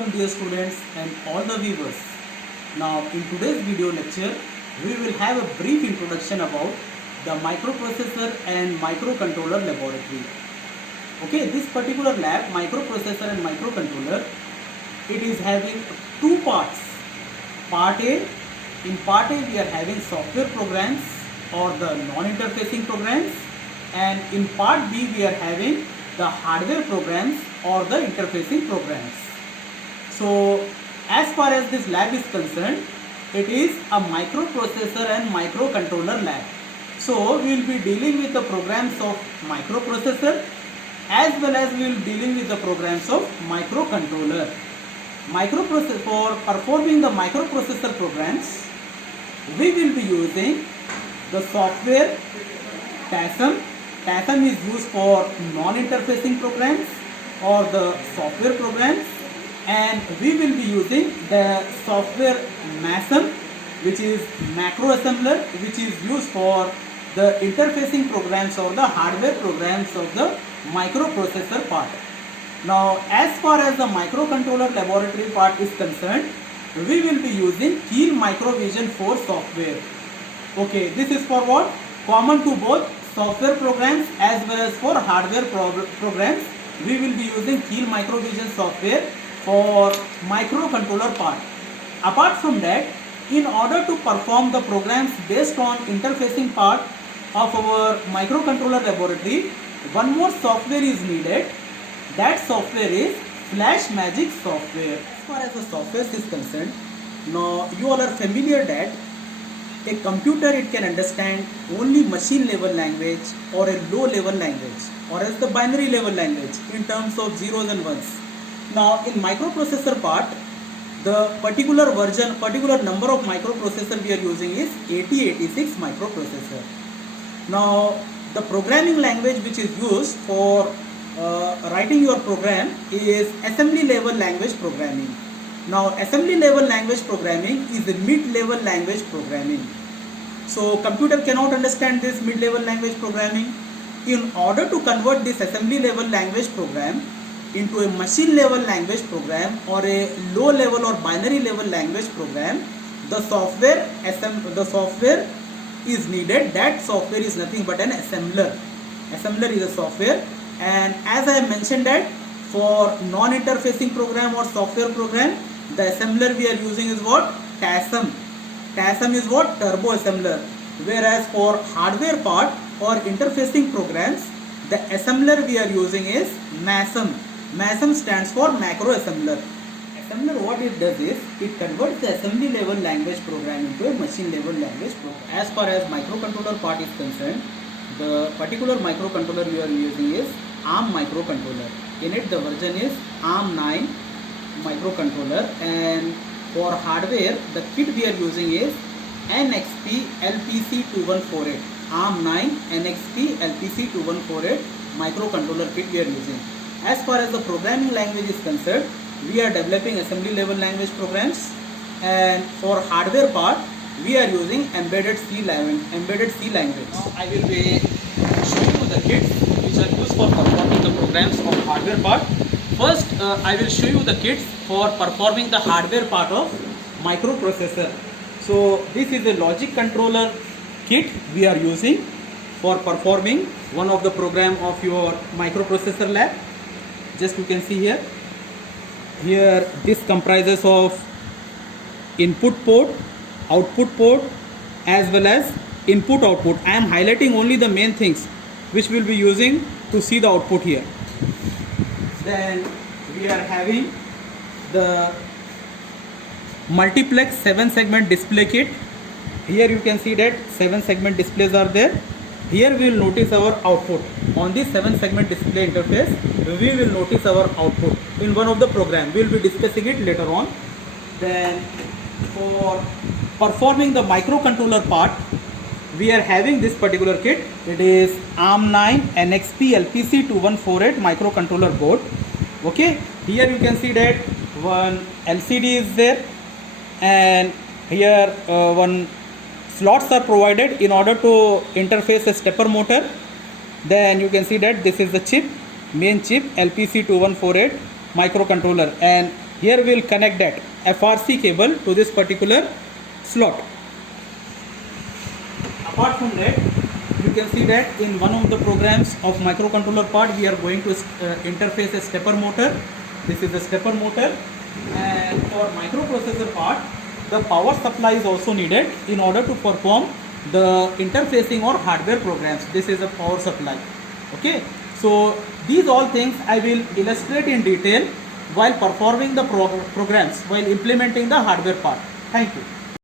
welcome dear students and all the viewers. Now in today's video lecture, we will have a brief introduction about the microprocessor and microcontroller laboratory. Okay, this particular lab, microprocessor and microcontroller, it is having two parts. Part A, in part A we are having software programs or the non-interfacing programs, and in part B we are having the hardware programs or the interfacing programs. So as far as this lab is concerned, it is a microprocessor and microcontroller lab. So we will be dealing with the programs of microprocessor as well as we will be dealing with the programs of microcontroller. For performing the microprocessor programs, we will be using the software TASM. TASM is used for non-interfacing programs or the software programs, and we will be using the software MASM, which is macro assembler, which is used for the interfacing programs or the hardware programs of the microprocessor part. Now as far as the microcontroller laboratory part is concerned, we will be using Keil Microvision 4 software. Okay, this is for what? Common to both software programs as well as for hardware programs. We will be using Keil Microvision software for microcontroller part. Apart from that, in order to perform the programs based on interfacing part of our microcontroller laboratory, one more software is needed. That software is Flash Magic software. As far as the software is concerned, now you all are familiar that a computer, it can understand only machine level language or a low level language or as the binary level language in terms of zeros and ones. Now in microprocessor part, the particular number of microprocessor we are using is 8086 microprocessor. Now the programming language which is used for writing your program is assembly level language programming. Now assembly level language programming is the mid-level language programming. So computer cannot understand this mid-level language programming. In order to convert this assembly level language program into a machine level language program or a low level or binary level language program, the software is needed. That software is nothing but an assembler. Assembler is a software, and as I mentioned that for non-interfacing program or software program, the assembler we are using is what? TASM. TASM is what? Turbo assembler. Whereas for hardware part or interfacing programs, the assembler we are using is MASM. MASM stands for macro assembler. Assembler, what it does is, it converts the assembly level language program into a machine level language program. As far as microcontroller part is concerned, the particular microcontroller we are using is ARM microcontroller. In it the version is ARM9 microcontroller, and for hardware the kit we are using is NXP LPC2148. ARM9 NXP LPC2148 microcontroller kit we are using. As far as the programming language is concerned, we are developing assembly level language programs, and for hardware part we are using embedded C language. Now I will be showing you the kits which are used for performing the programs of hardware part. First, I will show you the kits for performing the hardware part of microprocessor. So this is a logic controller kit we are using for performing one of the program of your microprocessor lab. Just you can see here. Here this comprises of input port, output port as well as input output. I am highlighting only the main things which we will be using to see the output here. Then we are having the multiplex 7-segment display kit. Here you can see that 7-segment displays are there. Here we will notice our output. On this 7-segment display interface, we will notice our output in one of the program. We will be discussing it later on. Then for performing the microcontroller part, we are having this particular kit. It is ARM9 NXP LPC2148 microcontroller board. Okay, here you can see that one LCD is there, and here one slots are provided in order to interface a stepper motor. Then you can see that this is the chip, main chip LPC2148 microcontroller, and Here we will connect that FRC cable to this particular slot. Apart from that, you can see that in one of the programs of microcontroller part, we are going to interface a stepper motor. This is the stepper motor, and for microprocessor part, the power supply is also needed in order to perform the interfacing or hardware programs. This is a power supply. Okay, so these all things I will illustrate in detail while performing the programs, while implementing the hardware part. Thank you.